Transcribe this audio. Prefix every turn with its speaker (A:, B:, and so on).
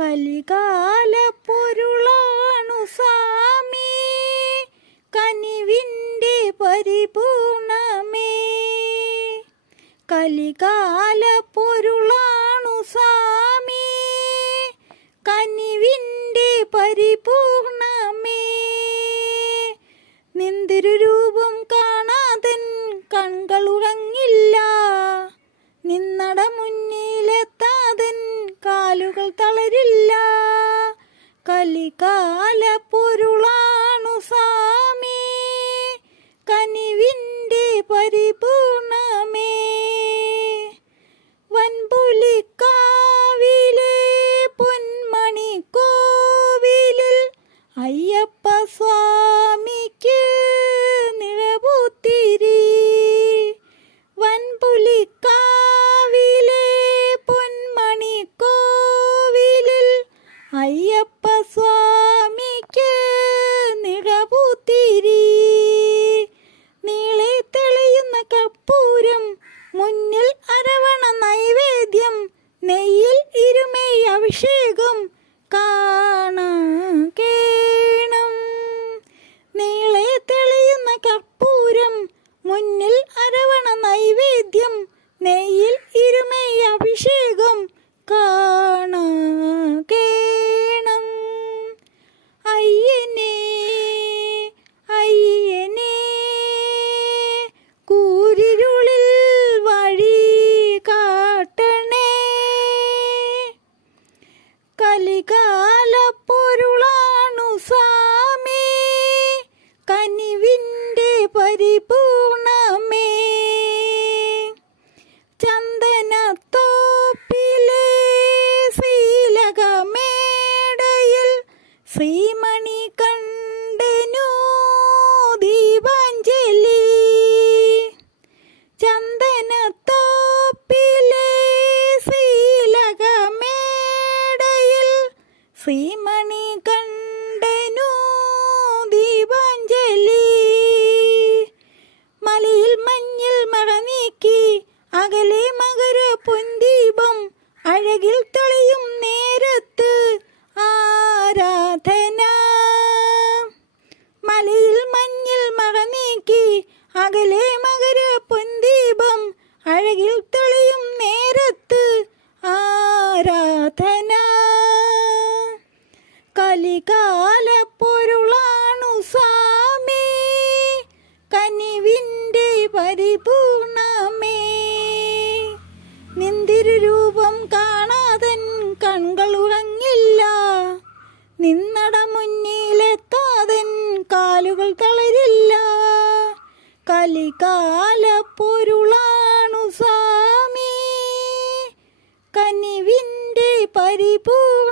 A: കലികാല പൊരുളാണു സ്വാമി. കനിവിന്റെ പരിപൂർണമേ. കലികാല പൊരു 哥。കലികാലപ്പൊരുളാണു സ്വാമി. കനിവിന്റെ പരിപൂ మణికండెను കാലപ്പൊരുളാണു സ്വാമി. കനിവിന്റെ പരിപൂർണമേ. നിന്തിരു രൂപം കാണാതൻ ഉറങ്ങില്ല. നിന്നട മുന്നിലെത്താതൻ കാലുകൾ തളരില്ല. കലികാലപ്പൊരുളാണു സ്വാമി. കനിവിന്റെ പരിപൂർണ